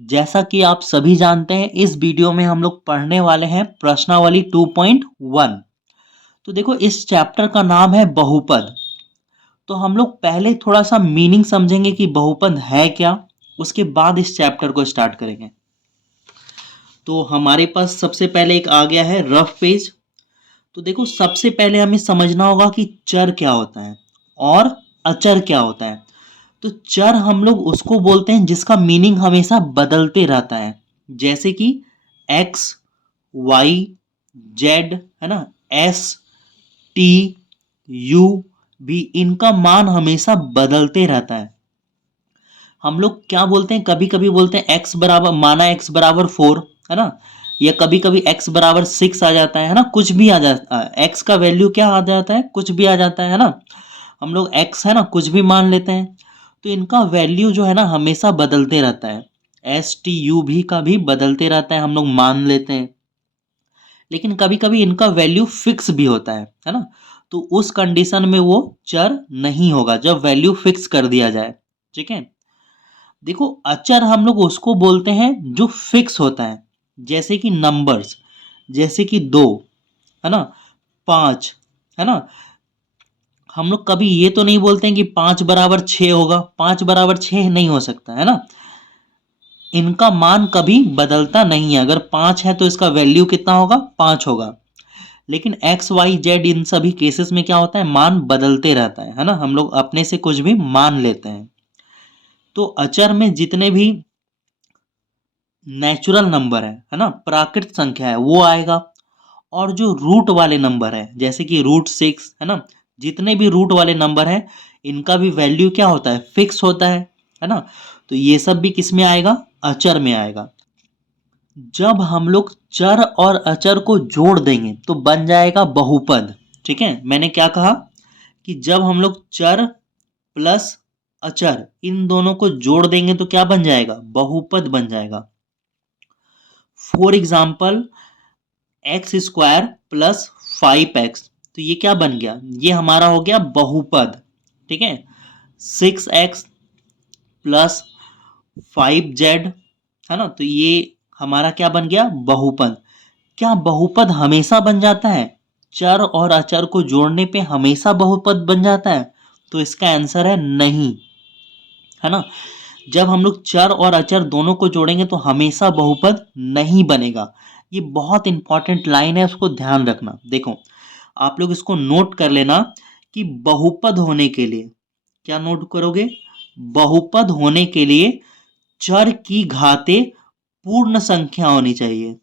जैसा कि आप सभी जानते हैं, इस वीडियो में हम लोग पढ़ने वाले हैं प्रश्नावली 2.1। तो देखो, इस चैप्टर का नाम है बहुपद। तो हम लोग पहले थोड़ा सा मीनिंग समझेंगे कि बहुपद है क्या, उसके बाद इस चैप्टर को स्टार्ट करेंगे। तो हमारे पास सबसे पहले एक आ गया है रफ पेज। तो देखो, सबसे पहले हमें समझना होगा कि चर क्या होता है और अचर क्या होता है। तो चर हम लोग उसको बोलते हैं जिसका मीनिंग हमेशा बदलते रहता है, जैसे कि एक्स, वाई, जेड, है ना, एस, टी, यू भी, इनका मान हमेशा बदलते रहता है। हम लोग क्या बोलते हैं, कभी कभी बोलते हैं एक्स बराबर, माना एक्स बराबर 4, है ना, या कभी कभी एक्स बराबर 6 आ जाता है ना, कुछ भी आ जाता है। एक्स का वैल्यू क्या आ जाता है, कुछ भी आ जाता है ना। हम लोग एक्स है ना कुछ भी मान लेते हैं। तो इनका वैल्यू जो है ना हमेशा बदलते रहता है। एस टी यू भी का भी बदलते रहता है, हम लोग मान लेते हैं। लेकिन कभी कभी इनका वैल्यू फिक्स भी होता है ना। तो उस कंडीशन में वो चर नहीं होगा जब वैल्यू फिक्स कर दिया जाए। ठीक है। देखो, अचर हम लोग उसको बोलते हैं जो फिक्स होता है, जैसे कि नंबर्स, जैसे कि 2, है ना, 5, है ना। हम लोग कभी ये तो नहीं बोलते हैं कि 5 बराबर 6 होगा, 5 बराबर 6 नहीं हो सकता, है ना। इनका मान कभी बदलता नहीं है। अगर 5 है तो इसका वैल्यू कितना होगा, 5 होगा। लेकिन एक्स वाई जेड इन सभी केसेस में क्या होता है, मान बदलते रहता है ना। हम लोग अपने से कुछ भी मान लेते हैं। तो अचर में जितने भी नेचुरल नंबर है ना, प्राकृत संख्या है, वो आएगा। और जो रूट वाले नंबर है, जैसे कि √6, है ना, जितने भी रूट वाले नंबर हैं, इनका भी वैल्यू क्या होता है, फिक्स होता है ना। तो ये सब भी किस में आएगा, अचर में आएगा। जब हम लोग चर और अचर को जोड़ देंगे तो बन जाएगा बहुपद। ठीक है, मैंने क्या कहा कि जब हम लोग चर प्लस अचर इन दोनों को जोड़ देंगे तो क्या बन जाएगा, बहुपद बन जाएगा। For example, x² plus 5x, तो ये क्या बन गया, ये हमारा हो गया बहुपद। ठीक है। 6x प्लस 5z, है ना, तो ये हमारा क्या बन गया, बहुपद। क्या बहुपद हमेशा बन जाता है, चर और अचर को जोड़ने पे हमेशा बहुपद बन जाता है? तो इसका आंसर है नहीं, है ना। जब हम लोग चर और अचर दोनों को जोड़ेंगे तो हमेशा बहुपद नहीं बनेगा। ये बहुत इंपॉर्टेंट लाइन है, उसको ध्यान रखना। देखो, आप लोग इसको नोट कर लेना कि बहुपद होने के लिए क्या नोट करोगे, बहुपद होने के लिए चर की घातें पूर्ण संख्या होनी चाहिए।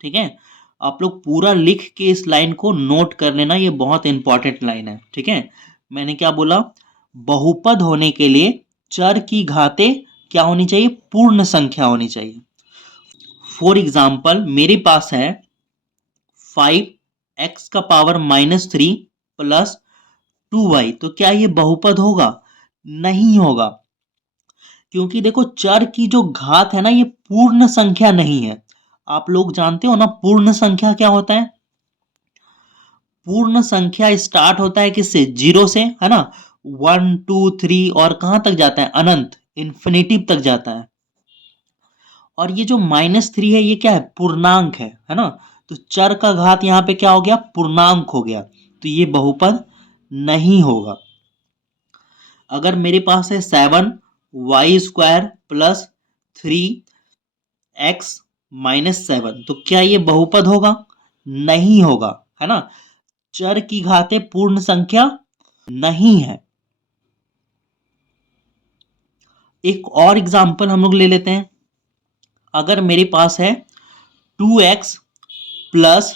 ठीक है, आप लोग पूरा लिख के इस लाइन को नोट कर लेना, ये बहुत इंपॉर्टेंट लाइन है। ठीक है, मैंने क्या बोला, बहुपद होने के लिए चर की घातें क्या होनी चाहिए, पूर्ण संख्या होनी चाहिए। फॉर एग्जाम्पल, मेरे पास है 5x⁻³ प्लस 2y, तो क्या ये बहुपद होगा, नहीं होगा। क्योंकि देखो, चर की जो घात है ना, ये पूर्ण संख्या नहीं है। आप लोग जानते हो ना पूर्ण संख्या क्या होता है। पूर्ण संख्या स्टार्ट होता है किससे, 0 से, है ना। 1 2 3 और कहां तक जाता है, अनंत, इंफिनिटी तक जाता है। और ये जो -3 है, ये क्या है, पूर्णांक है ना। तो चर का घात यहां पे क्या हो गया, पूर्णांक हो गया। तो ये बहुपद नहीं होगा। अगर मेरे पास है 7y² प्लस 3x-7, तो क्या ये बहुपद होगा, नहीं होगा, है ना। चर की घातें पूर्ण संख्या नहीं है। एक और एग्जांपल हम लोग ले लेते हैं। अगर मेरे पास है 2x प्लस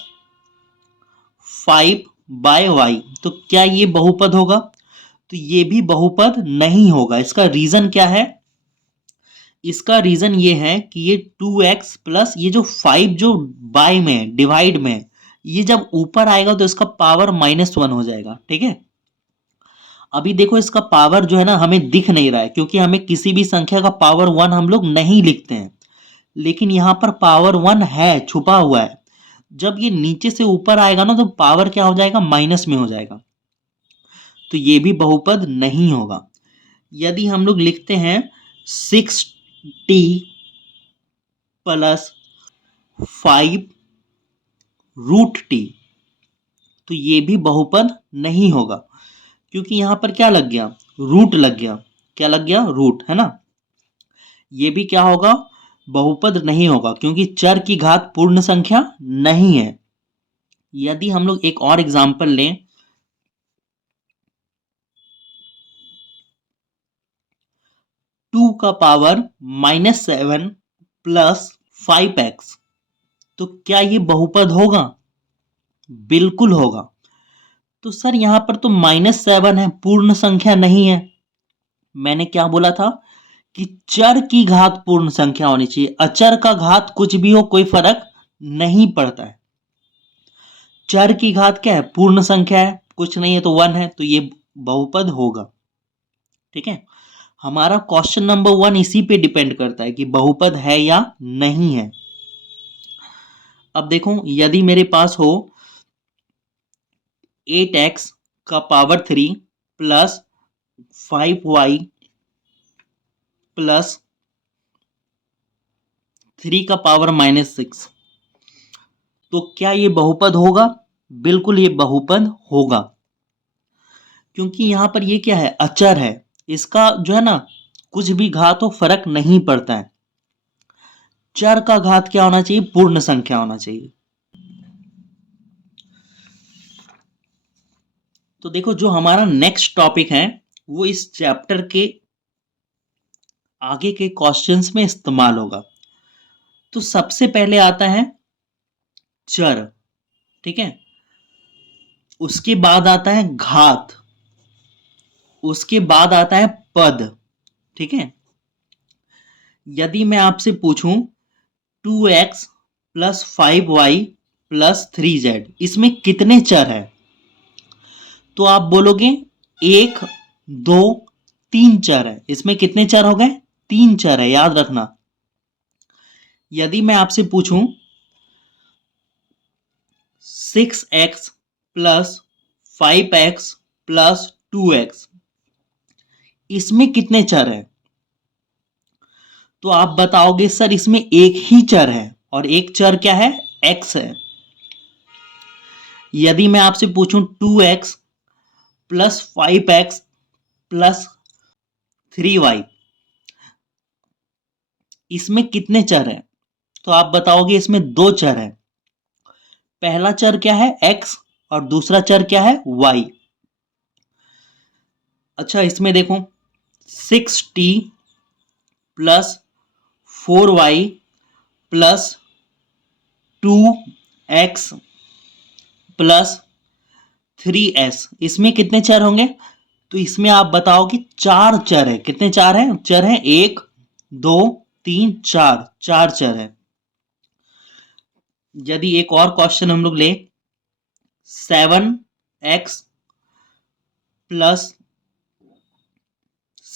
5/y, तो क्या ये बहुपद होगा, तो ये भी बहुपद नहीं होगा। इसका रीजन क्या है, इसका रीजन ये है कि ये 2x प्लस ये जो 5 जो बाय में डिवाइड में, ये जब ऊपर आएगा तो इसका पावर -1 हो जाएगा। ठीक है, अभी देखो इसका पावर जो है ना हमें दिख नहीं रहा है, क्योंकि हमें किसी भी संख्या का पावर 1 हम लोग नहीं लिखते हैं। लेकिन यहां पर पावर 1 है, छुपा हुआ है। जब ये नीचे से ऊपर आएगा ना तो पावर क्या हो जाएगा, माइनस में हो जाएगा। तो ये भी बहुपद नहीं होगा। यदि हम लोग लिखते हैं 6t प्लस 5√t, तो ये भी बहुपद नहीं होगा, क्योंकि यहां पर क्या लग गया, रूट लग गया। क्या लग गया, रूट, है ना। ये भी क्या होगा, बहुपद नहीं होगा, क्योंकि चर की घात पूर्ण संख्या नहीं है। यदि हम लोग एक और एग्जांपल लें, 2 का पावर -7 प्लस 5x, तो क्या ये बहुपद होगा, बिल्कुल होगा। तो सर यहां पर तो -7 है, पूर्ण संख्या नहीं है। मैंने क्या बोला था कि चर की घात पूर्ण संख्या होनी चाहिए, अचर का घात कुछ भी हो कोई फर्क नहीं पड़ता है। चर की घात क्या है, पूर्ण संख्या है, कुछ नहीं है तो 1 है, तो ये बहुपद होगा। ठीक है, हमारा क्वेश्चन नंबर 1 इसी पे डिपेंड करता है कि बहुपद है या नहीं है। अब देखो, यदि मेरे पास हो 8x का पावर 3 प्लस 5y प्लस 3 का पावर -6, तो क्या ये बहुपद होगा, बिल्कुल ये बहुपद होगा, क्योंकि यहां पर ये क्या है, अचर है, इसका जो है ना कुछ भी घात हो फर्क नहीं पड़ता है। चर का घात क्या होना चाहिए, पूर्ण संख्या होना चाहिए। तो देखो, जो हमारा नेक्स्ट टॉपिक है वो इस चैप्टर के आगे के क्वेश्चंस में इस्तेमाल होगा। तो सबसे पहले आता है चर, ठीक है, उसके बाद आता है घात, उसके बाद आता है पद। ठीक है, यदि मैं आपसे पूछूं 2x plus 5y plus 3z, इसमें कितने चर है, तो आप बोलोगे 1, 2, 3 चर है। इसमें कितने चर हो गए, 3 चर है, याद रखना। यदि मैं आपसे पूछूं 6x plus 5x plus 2x, इसमें कितने चर है, तो आप बताओगे सर इसमें एक ही चर है, और एक चर क्या है, x है। यदि मैं आपसे पूछूं 2x plus 5x plus 3y, इसमें कितने चर है, तो आप बताओगे इसमें 2 चर है। पहला चर क्या है, x, और दूसरा चर क्या है, y। अच्छा, इसमें देखो 6t plus 4y plus 2x plus 3s, इसमें कितने चर होंगे, तो इसमें आप बताओ कि 4 चर है। कितने चार है, चर है 1, 2, 3, 4, 4 चर है। यदि एक और क्वेश्चन हम लोग ले 7x plus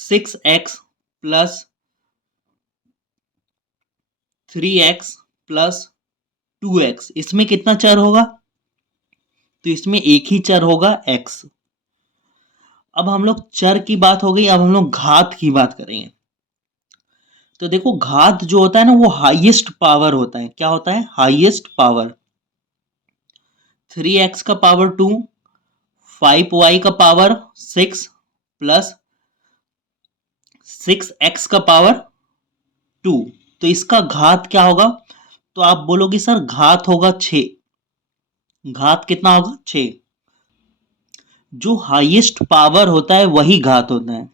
6x plus 3x plus 2x, इसमें कितना चर होगा, तो इसमें एक ही चर होगा, x। अब हम लोग चर की बात हो गई, अब हम लोग घात की बात करेंगे। तो देखो, घात जो होता है ना वो हाईएस्ट पावर होता है। क्या होता है, हाईएस्ट पावर। 3x का पावर 2, 5y का पावर 6 प्लस 6x का पावर 2, तो इसका घात क्या होगा, तो आप बोलोगे सर घात होगा 6। घात कितना होगा, 6। जो हाईएस्ट पावर होता है वही घात होता है।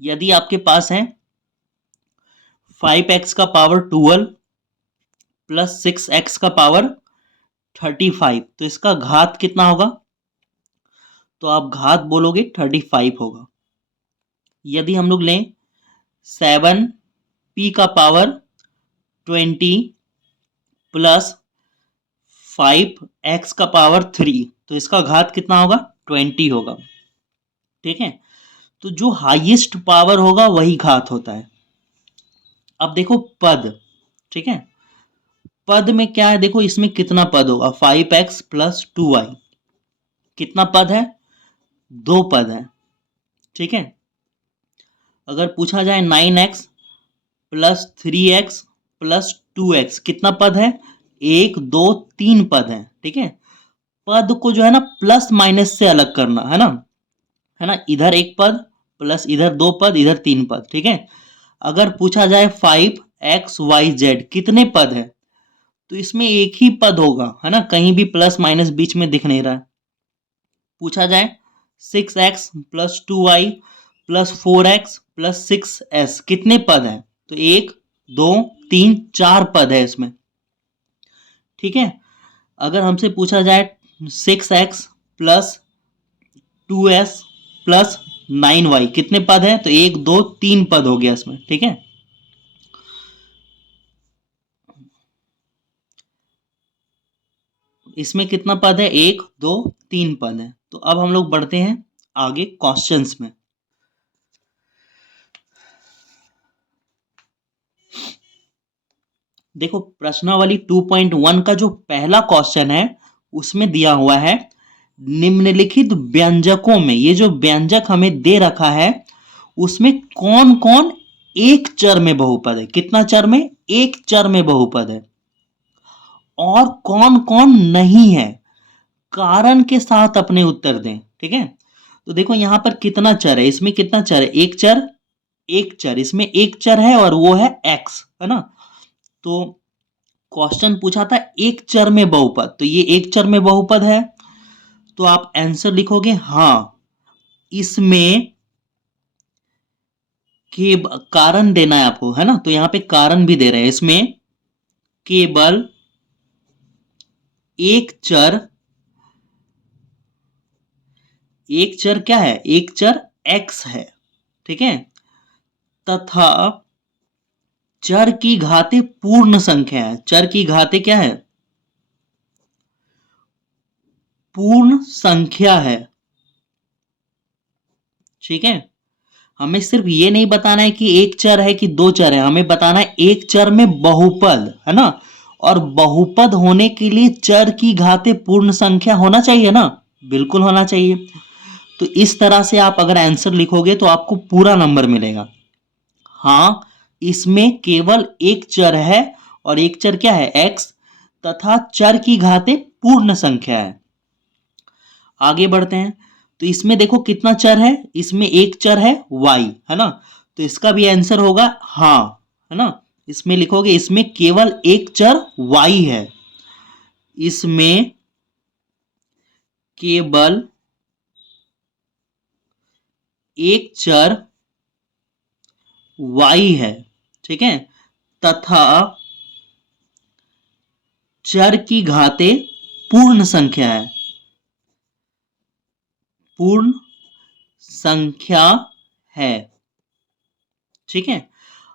यदि आपके पास है 5x का पावर 12 प्लस 6x का पावर 35, तो इसका घात कितना होगा, तो आप घात बोलोगे 35 होगा। यदि हम लोग लें 7p का पावर 20 प्लस 5x का पावर 3, तो इसका घात कितना होगा, 20 होगा। ठीक है, तो जो हाईएस्ट पावर होगा वही घात होता है। अब देखो पद, ठीक है, पद में क्या है, देखो इसमें कितना पद होगा, 5x प्लस 2y, कितना पद है, 2 पद है। ठीक है, अगर पूछा जाए 9x plus 3x plus 2x कितना पद है, 1 2 3 पद है, ठीक है। पद को जो है ना प्लस माइनस से अलग करना है ना, इधर एक पद प्लस इधर 2 पद इधर 3 पद, ठीक है। अगर पूछा जाए 5xyz कितने पद है, तो इसमें एक ही पद होगा, है ना, कहीं भी प्लस माइनस बीच में दिख नहीं रहा है। पूछा जाए 6x plus 2y plus 4x plus 6s कितने पद हैं, तो 1 2 3 4 पद है इसमें, ठीक है। अगर हमसे पूछा जाए 6x plus 2s plus 9y कितने पद है, तो 1 2 3 पद हो गया इसमें, ठीक है। इसमें कितना पद है, 1 2 3 पद है। तो अब हम लोग बढ़ते हैं आगे क्वेश्चंस में। देखो प्रश्नावली 2.1 का जो पहला क्वेश्चन है उसमें दिया हुआ है निम्नलिखित व्यंजकों में, ये जो व्यंजक हमें दे रखा है उसमें कौन कौन एक चर में बहुपद है, कितना चर में, एक चर में बहुपद है, और कौन कौन नहीं है, कारण के साथ अपने उत्तर दें, ठीक है। तो देखो यहां पर कितना चर है, इसमें कितना चर है, एक चर, एक चर, इसमें एक चर है और वो है x, है ना। तो क्वेश्चन पूछा था एक चर में बहुपद, तो ये एक चर में बहुपद है, तो आप आंसर लिखोगे हां इसमें के कारण देना है आपको, है ना। तो यहां पे कारण भी दे रहे हैं, इसमें केवल एक चर क्या है, एक चर x है, ठीक है, तथा चर की घाते पूर्ण संख्या है, चर की घाते क्या है, पूर्ण संख्या है, ठीक है। हमें सिर्फ ये नहीं बताना है कि एक चर है कि दो चर है, हमें बताना है एक चर में बहुपद, है ना। और बहुपद होने के लिए चर की घाते पूर्ण संख्या होना चाहिए ना, बिल्कुल होना चाहिए। तो इस तरह से आप अगर आंसर लिखोगे तो आपको पूरा नंबर मिलेगा। हां इसमें केवल एक चर है और एक चर क्या है, x, तथा चर की घाते पूर्ण संख्या है। आगे बढ़ते हैं, तो इसमें देखो कितना चर है, इसमें एक चर है y, है ना। तो इसका भी आंसर होगा हाँ, है ना। इसमें लिखोगे इसमें केवल एक चर y है, इसमें केवल एक चर y है, ठीक है, तथा चर की घाते पूर्ण संख्या है, पूर्ण संख्या है, ठीक है।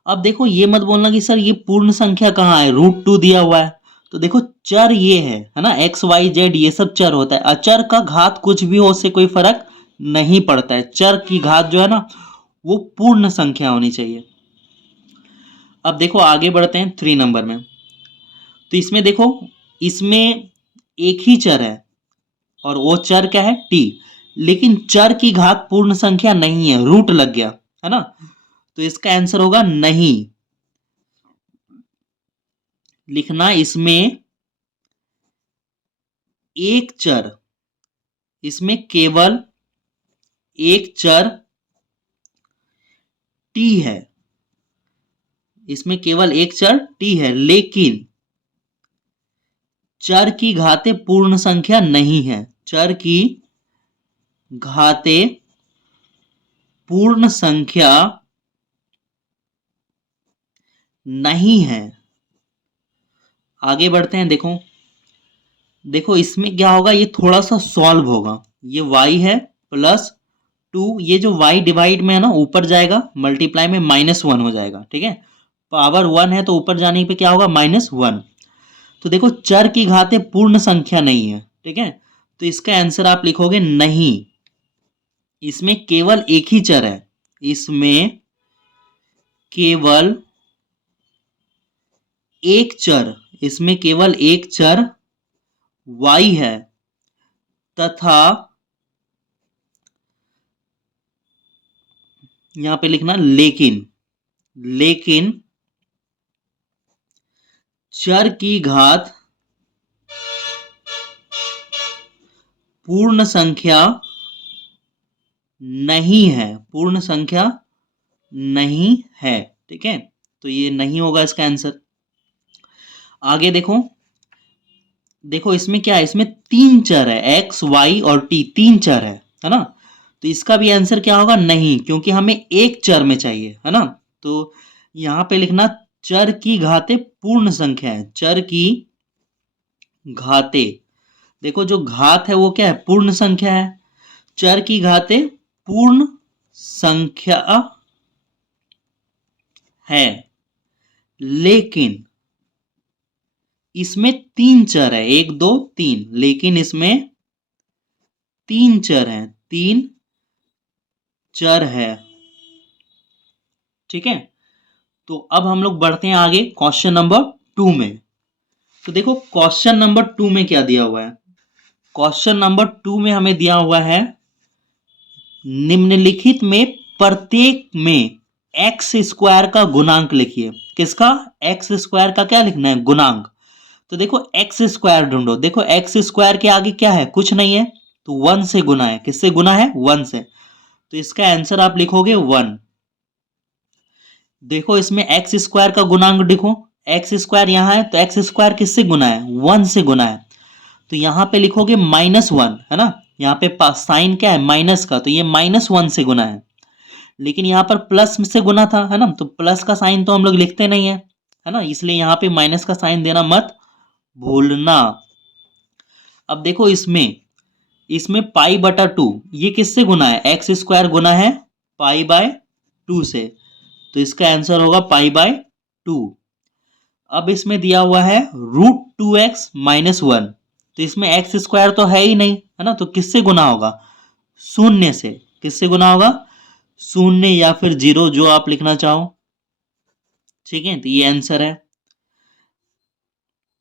अब देखो ये मत बोलना कि सर ये पूर्ण संख्या कहाँ है, √2 दिया हुआ है। तो देखो चर ये है ना, एक्स वाई जेड ये सब चर होता है, अचर का घात कुछ भी हो उससे कोई फर्क नहीं पड़ता है, चर की घात जो है ना वो पूर्ण संख्या होनी चाहिए। अब देखो आगे बढ़ते हैं 3 नंबर में। तो इसमें देखो इसमें एक ही चर है और वो चर क्या है, टी, लेकिन चर की घात पूर्ण संख्या नहीं है, रूट लग गया, है ना। तो इसका आंसर होगा नहीं, लिखना इसमें एक चर, इसमें केवल एक चर टी है, इसमें केवल एक चर टी है, लेकिन चर की घाते पूर्ण संख्या नहीं है, चर की घाते पूर्ण संख्या नहीं है। आगे बढ़ते हैं, देखो देखो इसमें क्या होगा, ये थोड़ा सा सॉल्व होगा, ये y है प्लस 2, ये जो y डिवाइड में है ना ऊपर जाएगा, मल्टीप्लाई में -1 हो जाएगा, ठीक है। पावर 1 है तो ऊपर जाने पे क्या होगा, -1। तो देखो चर की घाते पूर्ण संख्या नहीं है, ठीक है। तो इसका आंसर आप लिखोगे नहीं, इसमें केवल एक ही चर है, इसमें केवल एक चर, इसमें केवल एक चर y है, तथा यहां पे लिखना लेकिन, लेकिन चर की घात पूर्ण संख्या नहीं है, पूर्ण संख्या नहीं है। ठीक है, तो ये नहीं होगा इसका आंसर। आगे देखो, देखो इसमें क्या है, इसमें तीन चर है, एक्स वाई और टी, तीन चर है ना। तो इसका भी आंसर क्या होगा, नहीं, क्योंकि हमें एक चर में चाहिए, है ना। तो यहां पे लिखना चर की घाते पूर्ण संख्या है, चर की घाते। देखो जो घात है वो क्या है, पूर्ण संख्या है। चर की घाते पूर्ण संख्या है, लेकिन इसमें तीन चर है, एक दो तीन, लेकिन इसमें तीन चर हैं, तीन चर है। ठीक है, तो अब हम लोग बढ़ते हैं आगे क्वेश्चन नंबर 2 में। तो देखो क्वेश्चन नंबर 2 में क्या दिया हुआ है। क्वेश्चन नंबर 2 में हमें दिया हुआ है, निम्नलिखित में प्रत्येक में एक्स स्क्वायर का गुणांक लिखिए। किसका, एक्स स्क्वायर का क्या लिखना है, गुणांक। तो देखो एक्स स्क्वायर ढूंढो। देखो एक्स स्क्वायर के आगे क्या है, कुछ नहीं है, तो 1 से गुना है। किससे गुना है, 1 से। तो इसका आंसर आप लिखोगे 1। देखो इसमें एक्स स्क्वायर का गुणांक लिखो, एक्स स्क्वायर यहां है, तो एक्स स्क्वायर किससे गुना है, 1 से गुना है। तो यहां पे लिखोगे -1, है ना। यहाँ पे साइन क्या है, माइनस का, तो ये -1 से गुना है। लेकिन यहाँ पर प्लस से गुना था, है ना, तो प्लस का साइन तो हम लोग लिखते नहीं है ना, इसलिए यहाँ पे माइनस का साइन देना मत भूलना। अब देखो इसमें, इसमें पाई बटा 2, ये किससे गुना है, एक्स स्क्वायर गुना है पाई बाय 2 से, तो इसका आंसर होगा पाई बाय 2। अब इसमें दिया हुआ है √2x-1, तो इसमें एक्स स्क्वायर तो है ही नहीं, है ना, तो किससे गुना होगा, शून्य से। किससे गुना होगा, शून्य या फिर 0, जो आप लिखना चाहो। ठीक है, तो ये आंसर है।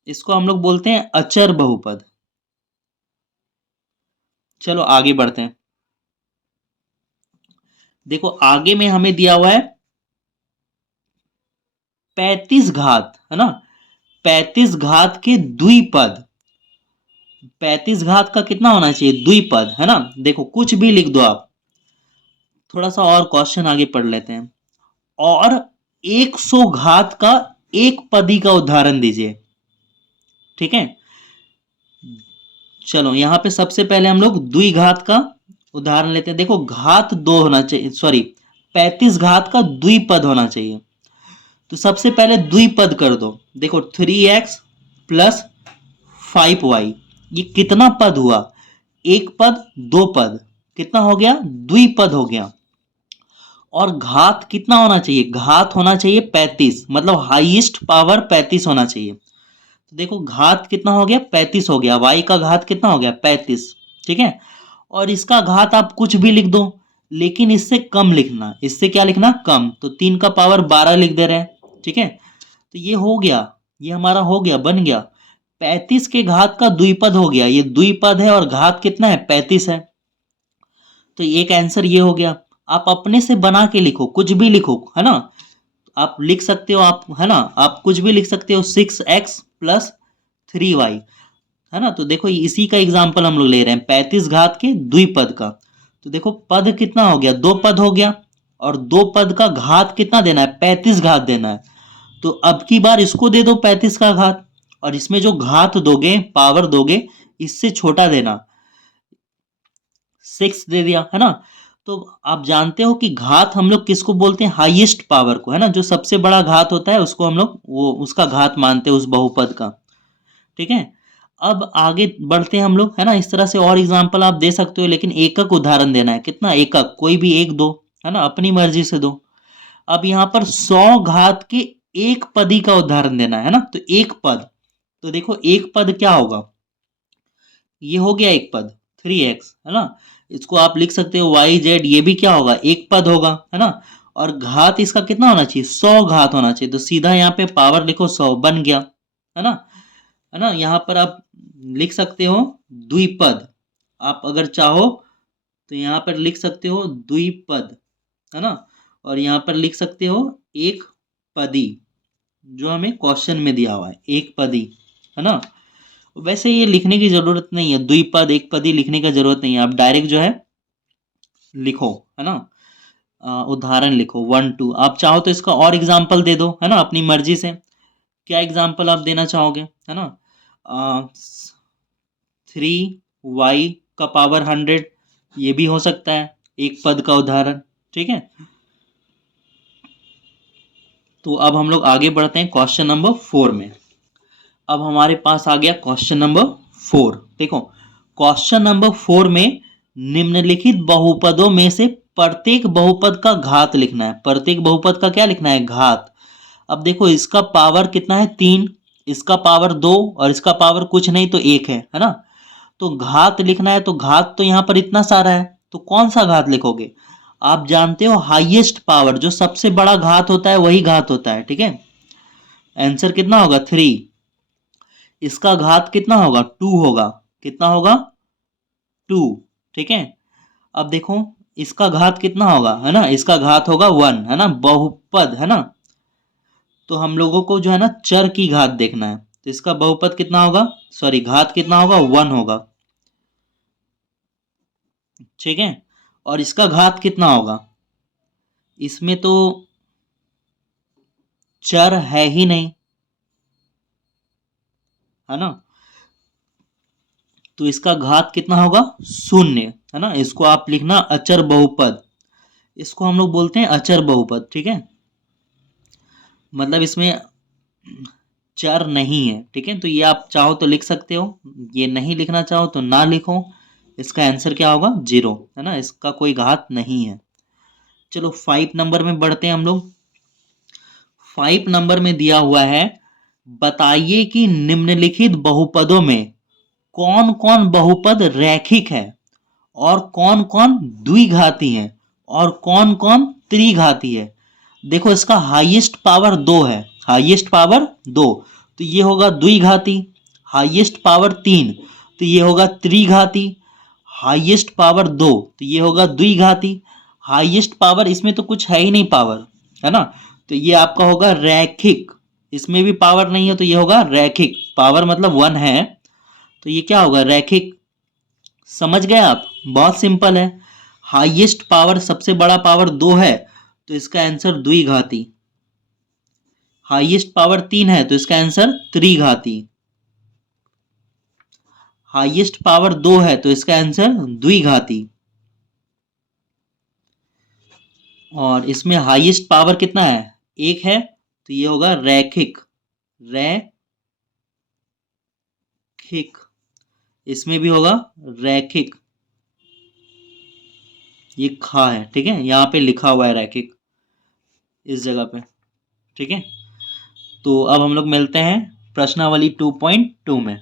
इसको हम लोग बोलते हैं अचर बहुपद। चलो आगे बढ़ते हैं। देखो आगे में हमें दिया हुआ है 35 घात, है ना, 35 घात के द्विपद। 35 घात का कितना होना चाहिए, द्विपद, है ना। देखो कुछ भी लिख दो आप। थोड़ा सा और क्वेश्चन आगे पढ़ लेते हैं। और 100 घात का एक पदी का उदाहरण दीजिए। ठीक है, चलो यहां पे सबसे पहले हम लोग द्विघात का उदाहरण लेते हैं। देखो घात दो होना चाहिए, सॉरी 35 घात का द्विपद होना चाहिए। तो सबसे पहले द्विपद कर दो। देखो 3x प्लस 5y, ये कितना पद हुआ, एक पद, दो पद, कितना हो गया, द्विपद हो गया। और घात कितना होना चाहिए, घात होना चाहिए 35, मतलब हाईएस्ट पावर 35 होना चाहिए। तो देखो घात कितना हो गया, 35 हो गया, y का घात कितना हो गया, 35। ठीक है, और इसका घात आप कुछ भी लिख दो, लेकिन इससे कम लिखना। इससे क्या लिखना, कम, तो 3 का पावर 12 लिख दे रहे हैं। ठीक है, तो ये हो गया, ये हमारा हो गया, बन गया 35 के घात का द्विपद हो गया। ये द्विपद है और घात कितना है, 35 है। तो एक आंसर ये हो गया। आप अपने से बना के लिखो, कुछ भी लिखो, है ना। आप लिख सकते हो, आप, है ना, आप कुछ भी लिख सकते हो, 6x प्लस 3y, है ना। तो देखो इसी का एग्जाम्पल हम लोग ले रहे हैं, 35 घात के द्विपद का। तो देखो पद कितना हो गया, दो पद हो गया, और दो पद का घात कितना देना है, 35 घात देना है। तो अब की बार इसको दे दो 35 का घात, और इसमें जो घात दोगे, पावर दोगे, इससे छोटा देना, 6 दे दिया, है ना। तो आप जानते हो कि घात हम लोग किसको बोलते हैं, हाईएस्ट पावर को, है ना, जो सबसे बड़ा घात होता है उसको हम लोग वो उसका घात मानते हैं, उस बहुपद का। ठीक है, अब आगे बढ़ते हैं हम लोग, है ना। इस तरह से और एग्जांपल आप दे सकते हो, लेकिन एकक उदाहरण देना है। कितना, एकक, कोई भी एक दो, है ना, अपनी मर्जी से दो। अब यहाँ पर 100 घात के एक पदी का उदाहरण देना है ना, तो एक पद। तो देखो एक पद क्या होगा, ये हो गया एक पद 3x, है ना। इसको आप लिख सकते हो y z, ये भी क्या होगा, एक पद होगा, है ना। और घात इसका कितना होना चाहिए, 100 घात होना चाहिए। तो सीधा यहाँ पे पावर लिखो, 100 बन गया, है ना। है ना, यहाँ पर आप लिख सकते हो द्विपद, आप अगर चाहो तो यहाँ पर लिख सकते हो द्विपद, है ना। और यहाँ पर लिख सकते हो एक पदी। जो हमें क्वेश्चन में दिया हुआ है, एक पदी, है ना। वैसे ये लिखने की जरूरत नहीं है, द्विपद एक पदी लिखने का जरूरत नहीं है, आप डायरेक्ट जो है लिखो, है ना। उदाहरण लिखो 1 2, आप चाहो तो इसका और एग्जाम्पल दे दो, है ना, अपनी मर्जी से। क्या एग्जाम्पल आप देना चाहोगे, है ना। 3y⁻100, ये भी हो सकता है एक पद का उदाहरण, ठीक है। तो अब हम लोग आगे बढ़ते हैं क्वेश्चन नंबर 4 में। अब हमारे पास आ गया क्वेश्चन नंबर 4। देखो क्वेश्चन नंबर 4 में निम्नलिखित बहुपदों में से प्रत्येक बहुपद का घात लिखना है। प्रत्येक बहुपद का क्या लिखना है, घात। अब देखो इसका पावर कितना है, 3, इसका पावर 2 और इसका पावर कुछ नहीं तो 1 है ना। तो घात लिखना है, तो घात तो यहां पर इतना सारा है, तो कौन सा घात लिखोगे। आप जानते हो हाईएस्ट पावर, जो सबसे बड़ा घात होता है वही घात होता है, ठीक है। आंसर कितना होगा, 3। इसका घात कितना होगा, 2 होगा। कितना होगा, 2, ठीक है। अब देखो इसका घात कितना होगा, है ना, इसका घात होगा 1, है ना, बहुपद, है ना। तो हम लोगों को जो है ना चर की घात देखना है, तो इसका बहुपद कितना होगा, सॉरी घात कितना होगा, 1 होगा, ठीक है। और इसका घात कितना होगा, इसमें तो चर है ही नहीं, है ना। तो इसका घात कितना होगा, 0, है ना। इसको आप लिखना अचर बहुपद, इसको हम लोग बोलते हैं अचर बहुपद, ठीक है। मतलब इसमें चर नहीं है, ठीक है। तो ये आप चाहो तो लिख सकते हो, ये नहीं लिखना चाहो तो ना लिखो। इसका आंसर क्या होगा, 0, है ना, इसका कोई घात नहीं है। चलो 5 नंबर में बढ़ते हैं हम लोग। 5 नंबर में दिया हुआ है, बताइए कि निम्नलिखित बहुपदों में कौन कौन बहुपद रैखिक है और कौन कौन द्विघाती है और कौन कौन त्रिघाती है। देखो इसका हाईएस्ट पावर 2 है, हाईएस्ट पावर 2, तो ये होगा द्विघाती। हाईएस्ट पावर 3, तो ये होगा त्रिघाती। हाईएस्ट पावर 2, तो ये होगा द्विघाती। हाईएस्ट पावर, इसमें तो कुछ है ही नहीं पावर, है ना, तो ये आपका होगा रैखिक। इसमें भी पावर नहीं है तो ये होगा रैखिक, पावर मतलब 1 है, तो ये क्या होगा, रैखिक। समझ गए आप, बहुत सिंपल है। हाईएस्ट पावर, सबसे बड़ा पावर 2 है, तो इसका आंसर द्विघाती। हाईएस्ट पावर 3 है, तो इसका आंसर त्रिघाती। हाईएस्ट पावर 2 है, तो इसका आंसर द्विघाती। और इसमें हाईएस्ट पावर कितना है, 1 है, तो ये होगा रैखिक। रैखिक, इसमें भी होगा रैखिक। ये खा है, ठीक है, यहाँ पे लिखा हुआ है रैखिक इस जगह पे, ठीक है। तो अब हम लोग मिलते हैं प्रश्नावली 2.2 में।